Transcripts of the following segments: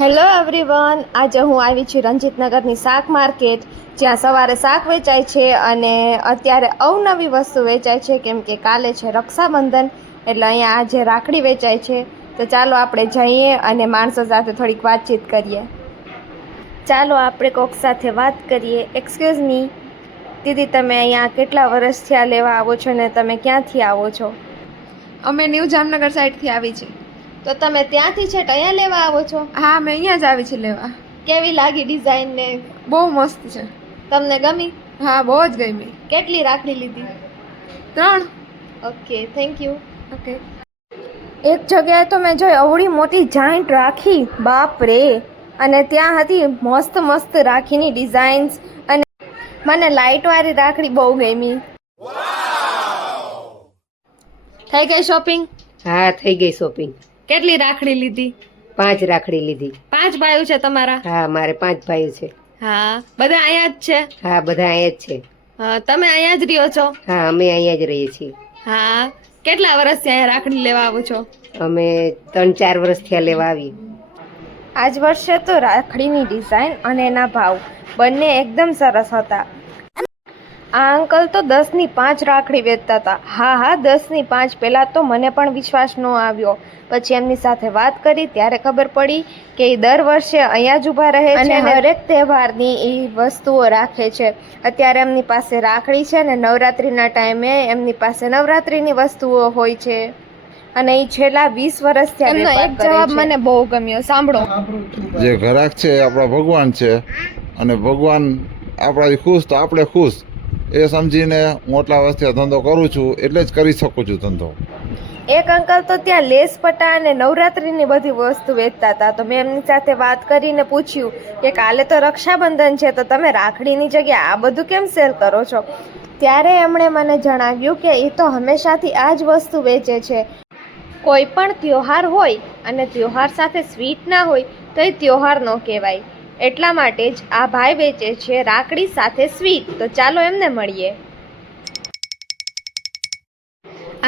Hello everyone, આજે હું આવી છું રંજીતનગરની શાક માર્કેટ, જ્યાં સવારે શાક વેચાય છે અને અત્યારે અવનવી વસ્તુ વેચાય છે, કેમ કે કાલે છે રક્ષાબંધન, એટલે અહીંયા આજે રાખડી વેચાય છે. તો ચાલો આપણે જઈએ અને માણસો સાથે થોડીક વાતચીત કરીએ. ચાલો આપણે કોક સાથે વાત કરીએ. એક્સક્યુઝ મી દીદી, તમે અહીંયા કેટલા વર્ષ થયા લેવા આવો છો ને તમે ક્યાંથી આવો છો? અમે ન્યૂ જામનગર સાઈડથી આવી છે. તો તમે ત્યાંથી છે અહીંયા લેવા આવો છો? હા, અમે અહીંયા જ આવી છે લેવા. કેવી લાગી ડિઝાઇન ને? બહુ મસ્ત છે. તમને ગમી? હા, બહુ જ ગમી. કેટલી રાખડી લીધી? 3. Okay, thank you. ઓકે. એક જગ્યાએ તો મેં જોઈ અવળી મોટી જાઈન્ટ રાખી, બાપ રે! અને ત્યાં હતી મસ્ત મસ્ત રાખીની ડિઝાઇન્સ, અને મને લાઇટવાળી રાખડી બહુ ગમી. થઈ ગઈ શોપિંગ? હા, થઈ ગઈ શોપિંગ. કેટલી રાખડી લીધી? 5 રાખડી લીધી. 5 ભાઈઓ છે તમારા? હા, મારે 5 ભાઈઓ છે. હા, બધા અહીંયા જ છે? હા, બધા અહીંયા જ છે. હા, તમે અહીંયા જ રહ્યો છો? હા, અમે અહીંયા જ રહીએ છીએ. હા, કેટલા વર્ષથી અહીંયા રાખડી લેવા આવો છો? અમે 3-4 વર્ષ થયા લેવા આવી. આજ વર્ષે તો રાખડીની ડિઝાઇન અને એના ભાવ બંને એકદમ સરસ હતા. આ અંકલ તો 10ની 5 રાખડી વેચતા હતા. હા, 10ની 5. પહેલાં તો મને પણ વિશ્વાસ ન આવ્યો. પછી એમની સાથે વાત કરી ત્યારે ખબર પડી કે એ દર વર્ષે અહીંયા જ ઊભા રહે છે અને હરેક તહેવારની એ વસ્તુઓ રાખે છે. અત્યારે એમની પાસે રાખડી છે ને નવરાત્રિના ટાઈમે એમની પાસે નવરાત્રિની વસ્તુઓ હોય છે, અને એ છેલ્લા 20 વર્ષથી એમનો એક જવાબ મને બહુ ગમ્યો. સાંભળો. જે ઘરાક છે એ આપણા ભગવાન છે, અને ભગવાન આપણાથી ખુશ તો આપણે ખુશ, એ સમજીને હું આટલા વર્ષથી ધંધો કરું છું, એટલે જ કરી શકું છું ધંધો. એક અંકલ તો ત્યાં લેસ પટ્ટા અને નવરાત્રિની બધી વસ્તુ વેચતા હતા. તો મેં એમની સાથે વાત કરીને પૂછ્યું કે કાલે તો રક્ષાબંધન છે, તો તમે રાખડીની જગ્યાએ આ બધું કેમ સેલ કરો છો? ત્યારે એમણે મને જણાવ્યું કે એ તો હંમેશાથી આ જ વસ્તુ વેચે છે. કોઈ પણ ત્યોહાર હોય અને ત્યોહાર સાથે સ્વીટ ના હોય તો એ ત્યોહાર ન કહેવાય. એટલા માટે જ આ ભાઈ વેચે છે રાખડી સાથે સ્વીટ. તો ચાલો એમને મળીએ.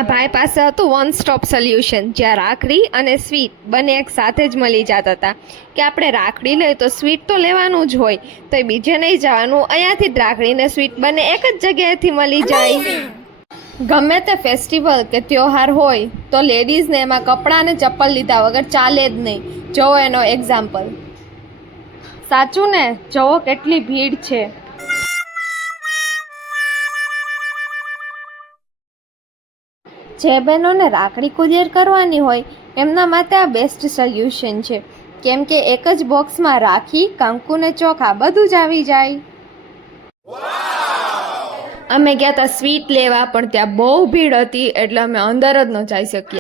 આ ભાઈ પાસે હતું વન સ્ટોપ સોલ્યુશન, જ્યાં રાખડી અને સ્વીટ બંને એક સાથે જ મળી જતા હતા. કે આપણે રાખડી લઈએ તો સ્વીટ તો લેવાનું જ હોય, તો એ બીજે નહીં જવાનું, અહીંયાથી જ રાખડી ને સ્વીટ બંને એક જ જગ્યાએથી મળી જાય. ગમે તે ફેસ્ટિવલ કે ત્યોહાર હોય તો લેડીઝને એમાં કપડાં અને ચપ્પલ લીધા વગર ચાલે જ નહીં. જોવો એનો એક્ઝામ્પલ. સાચું ને? જોવો કેટલી ભીડ છે. જે બહેનોને રાખડી કુરિયર કરવાની હોય એમના માટે આ બેસ્ટ સોલ્યુશન છે, કેમ કે એક જ બોક્સમાં રાખી, કંકુ ને ચોખા બધું જ આવી જાય. અમે ગયા હતા સ્વીટ લેવા, પણ ત્યાં બહુ ભીડ હતી એટલે અમે અંદર જ ન જઈ શક્યા.